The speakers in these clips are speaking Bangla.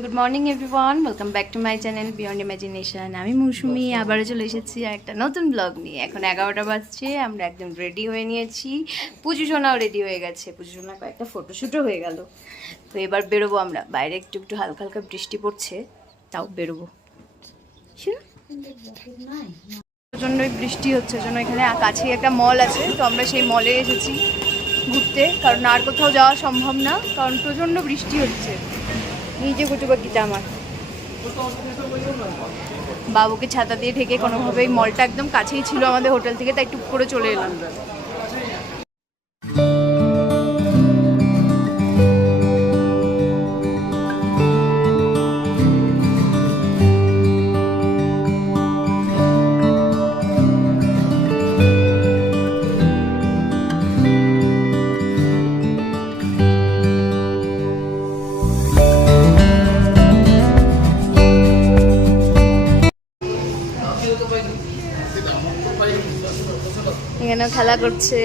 Good morning everyone, welcome back to my channel beyond imagination. আমি মৌসুমি আবারও চলে এসেছি একটা নতুন ব্লগ নিয়ে। এখন 11টা বাজছে, আমরা একদম রেডি হয়ে নিয়েছি। পুজো সোনাও রেডি হয়ে গেছে, পুজো সোনা কয়েকটা ফটোশ্যুটও হয়ে গেল। তো এবার বেরোবো আমরা, বাইরে একটু একটু হালকা হালকা বৃষ্টি পড়ছে, তাও বেরোবো। প্রচণ্ডই বৃষ্টি হচ্ছে, জন্য এখানে কাছেই একটা মল আছে, তো আমরা সেই মলে এসেছি ঘুরতে, কারণ আর কোথাও যাওয়া সম্ভব না, কারণ প্রচণ্ড বৃষ্টি হচ্ছে। নিজে কুটু পাখিটা আমার বাবুকে ছাতা দিয়ে ঢেকে কোনোভাবেই, মলটা একদম কাছেই ছিল আমাদের হোটেল থেকে, তাই টুক করে চলে এলাম। এখানেও খেলা করছে।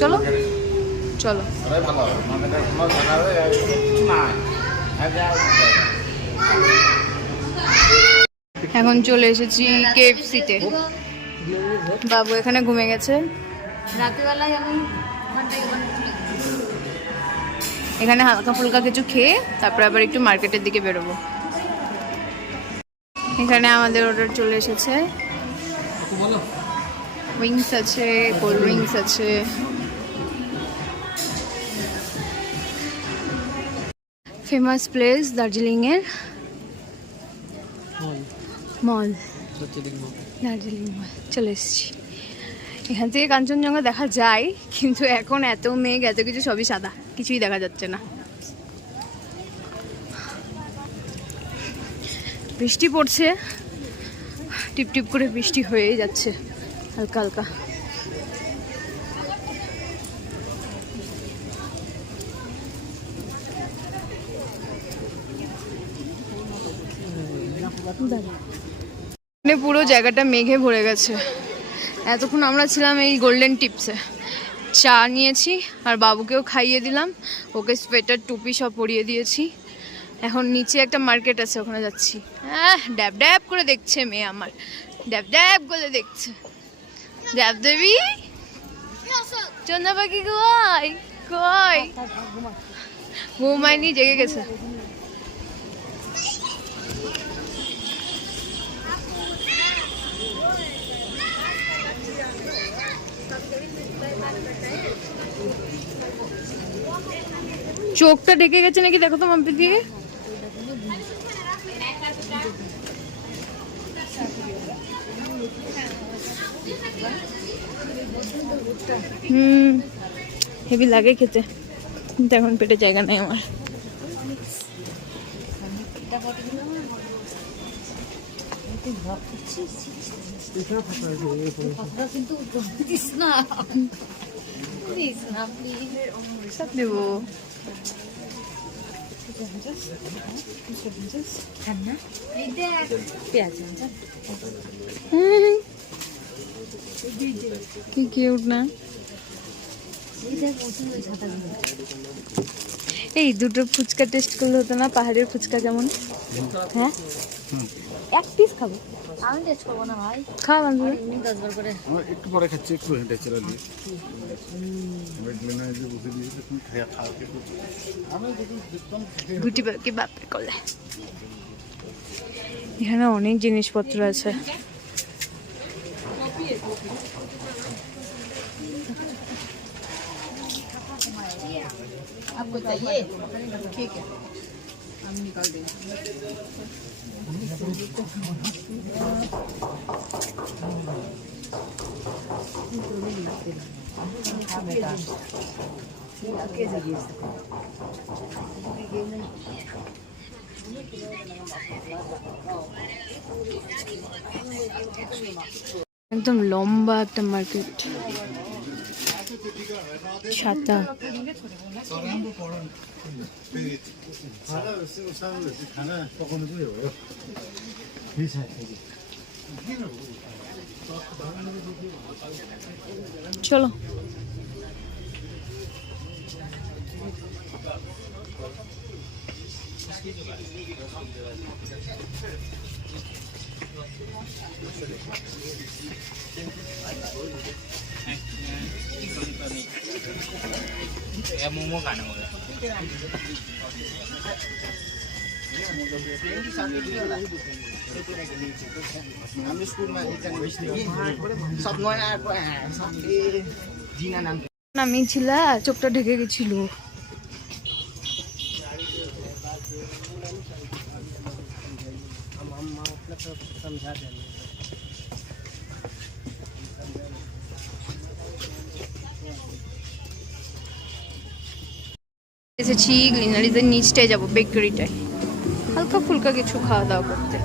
চলো চলো, এখন চলে এসেছি কেএফসিতে। বাবু এখানে ঘুমে গেছে। রাতেরবেলায় আমি এখানে হালকা ফুলকা কিছু খেয়ে তারপরে আবার একটু মার্কেটের দিকে বেরোবো। এখানে আমাদের অর্ডার চলে এসেছে, উইংস আছে, কোল্ড ড্রিঙ্কস আছে। ফেমাস প্লেস দার্জিলিংয়ের মল, দার্জিলিং মল চলে এসেছি। এখান থেকে কাঞ্চনজঙ্ঘা দেখা যায়, কিন্তু এখন এত মেঘ, এত কিছু, সবই সাদা, কিছুই দেখা যাচ্ছে না। বৃষ্টি পড়ছে, টিপ টিপ করে বৃষ্টি হয়েই যাচ্ছে হালকা হালকা। পুরো জায়গাটা মেঘে ভরে গেছে। এতক্ষণ আমরা ছিলাম এই গোল্ডেন টিপসে, চা নিয়েছি আর বাবুকেও খাইয়ে দিলাম, ওকে সোয়েটার টুপি সব পরিয়ে দিয়েছি। এখন নিচে একটা মার্কেট আছে, ওখানে যাচ্ছি। ড্যাব ড্যাব করে দেখছে মেয়ে আমার, ড্যাব ড্যাব করে দেখছে। ড্যাব দেবী, চন্দা পাখি কই কই? ঘুমায়নি, জেগে গেছে। চোখটা ঢেকে গেছে নাকি দেখো তো মাম্পি দিয়ে। হেভি লাগে খেতে, কিন্তু এখন পেটে জায়গা নেই আমার। দেবো কি কিউট না? এই দুটো ফুচকা টেস্ট করলে হতো না? পাহাড়ের ফুচকা যেমন। হ্যাঁ, এক পিস খাবো। আমি টেস্ট করবো না ভাই, খাওয়া বান্ধব 10 বার করে। একটু পরে খাচ্ছি, একটু হেঁটে চলে নিয়ে গুটি কি বাপরে করলে। এখানে অনেক জিনিসপত্র আছে। आपको चाहिए? ठीक है, हम निकाल देंगे। একদম লম্বা একটা মার্কেট। ছাতা, চলো। मोमो खाना होगा हाम्रो स्कुलमा एकजना मिस्त्री सब नयाँ आएको सबले जिना नाम নামিয়েছিল চোখটা ঢেকে গেছিল। এসেছি গ্লিনারিজের নিচটায় যাবো, বেকারিটায় হালকা ফুলকা কিছু খাওয়া দাওয়া করতে।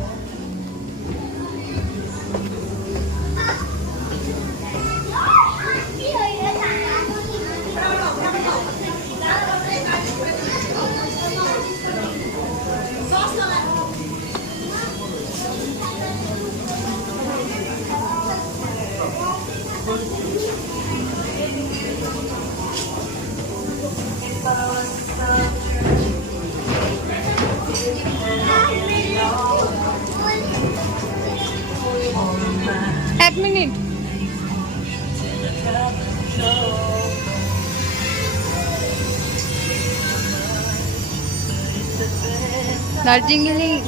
এক মিনিট,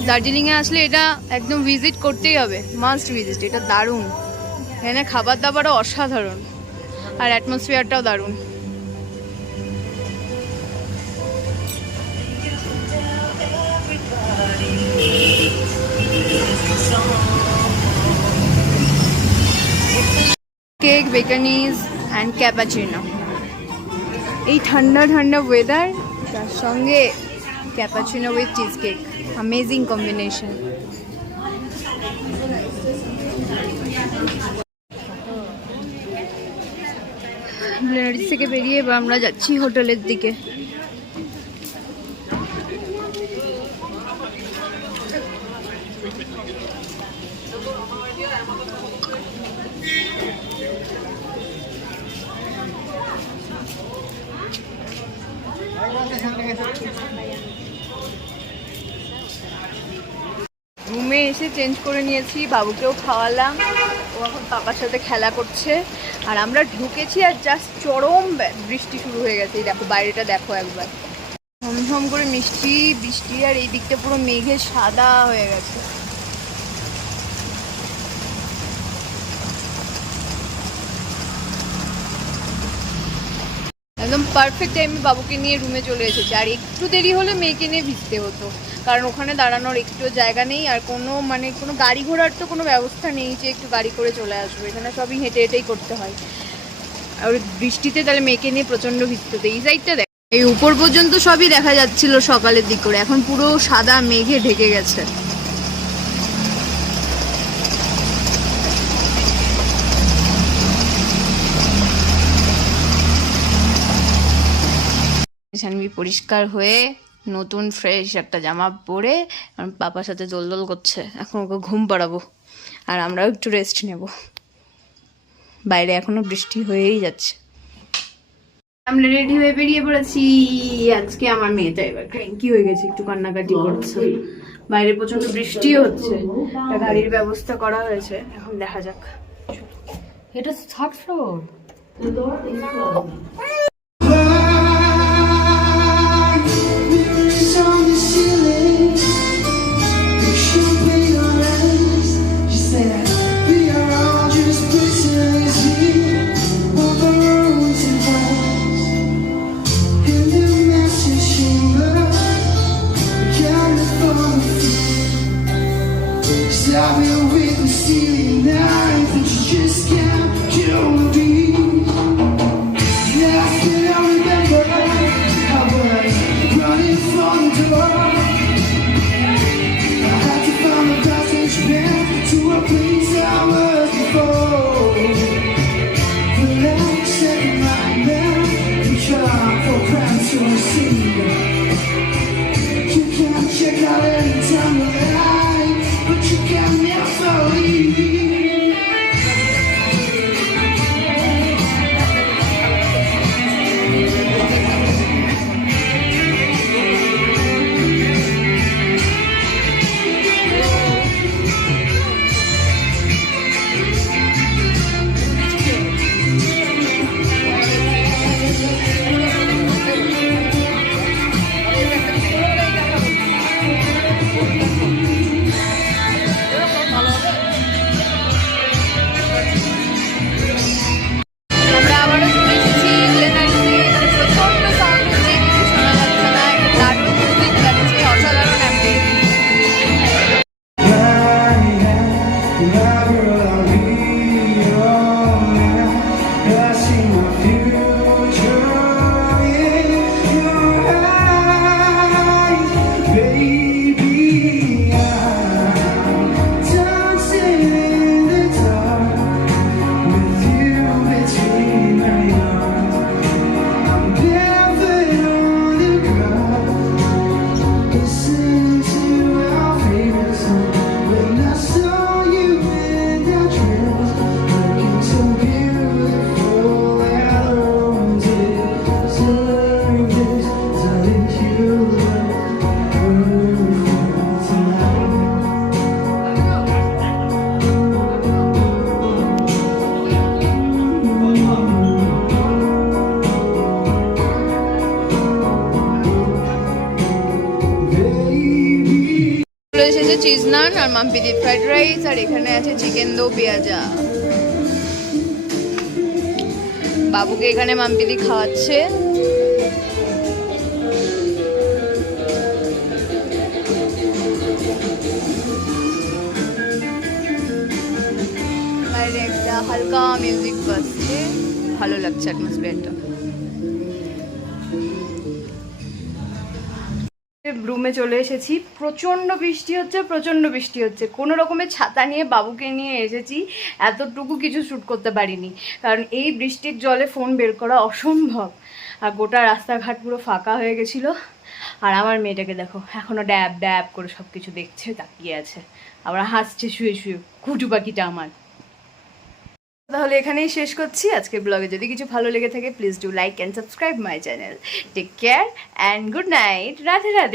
দার্জিলিং এ আসলে এটা একদম ভিজিট করতেই হবে, মাস্ট ভিজিট। এটা দারুণ, এখানে খাবার দাবারও অসাধারণ আর অ্যাটমসফিয়ারটাও দারুণ। কেক, বেকানিজ অ্যান্ড ক্যাপাচিনো। এই ঠান্ডা ঠান্ডা ওয়েদার, তার সঙ্গে cappuccino with cheese cake, amazing combination. Glenary's থেকে বেরিয়ে এবার আমরা যাচ্ছি হোটেলের দিকে। রুমে এসে চেঞ্জ করে নিয়েছি, বাবুকেও খাওয়ালাম, ও এখন পাপার সাথে খেলা করছে। আর আমরা ঢুকেছি আর জাস্ট চরম বৃষ্টি শুরু হয়ে গেছে। এই দেখো বাইরেটা দেখো একবার, ঝমঝম করে মিষ্টি বৃষ্টি, আর এই দিকটা পুরো মেঘে সাদা হয়ে গেছে। একদম পারফেক্ট টাইমে বাবুকে নিয়ে রুমে চলে এসেছে। আর একটু দেরি হলে মেয়েকে নিয়ে ভিজতে হতো, কারণ ওখানে দাঁড়ানোর একটু জায়গা নেই, আর কোনো গাড়ি ঘোড়ার তো কোনো ব্যবস্থা নেই যে একটু গাড়ি করে চলে আসবো। এখানে সবই হেঁটে হেঁটেই করতে হয়। আর বৃষ্টিতে তাহলে মেয়েকে নিয়ে প্রচণ্ড ভিজতে হতো। এই সাইডটা দেখ, এই উপর পর্যন্ত সবই দেখা যাচ্ছিল সকালের দিক করে, এখন পুরো সাদা মেঘে ঢেকে গেছে। সানভি পরিষ্কার হয়ে নতুন ফ্রেশ একটা জামা পরে পাপার সাথে দোলদোল করছে। এখন ওকে ঘুম পাড়াবো আর আমরাও একটু রেস্ট নেব। বাইরে এখনো বৃষ্টি হয়েই যাচ্ছে। আমরা রেডি হয়ে বেরিয়ে পড়েছি। আজকে আমার মেয়েটা এবার ক্র্যাঙ্কি হয়ে গেছে, একটু কান্নাকাটি করছে। বাইরে প্রচন্ড বৃষ্টিও হচ্ছে, একটা গাড়ির ব্যবস্থা করা হয়েছে, এখন দেখা যাক। এটা থার্ড ফ্লোর। আছে চিজ নান আর মাম্পিদি ফ্রাইড রাইস, আর এখানে আছে চিকেন দো পেঁয়াজা। বাবুকে এখানে মাম্পিদি খাওয়াচ্ছে। বাইরে একটা হালকা মিউজিক বাজছে, ভালো লাগছে অ্যাটমসফিয়ারটা। রুমে চলে এসেছি, প্রচন্ড বৃষ্টি হচ্ছে, প্রচন্ড বৃষ্টি হচ্ছে। কোনো রকমের ছাতা নিয়ে বাবুকে নিয়ে এসেছি, এতটুকু কিছু শ্যুট করতে পারিনি, কারণ এই বৃষ্টির জলে ফোন বের করা অসম্ভব। আর গোটা রাস্তাঘাট পুরো ফাঁকা হয়ে গেছিলো। আর আমার মেয়েটাকে দেখো, এখনো ড্যাব ড্যাব করে সব কিছু দেখছে, তাকিয়ে আছে, আবার হাসছে শুয়ে শুয়ে, কুটু পাখিটা আমার। তাহলে এখানেই শেষ করছি আজকের ব্লগে। যদি কিছু ভালো লেগে থাকে please do like and subscribe my channel. Take care and good night. Radhe Radhe.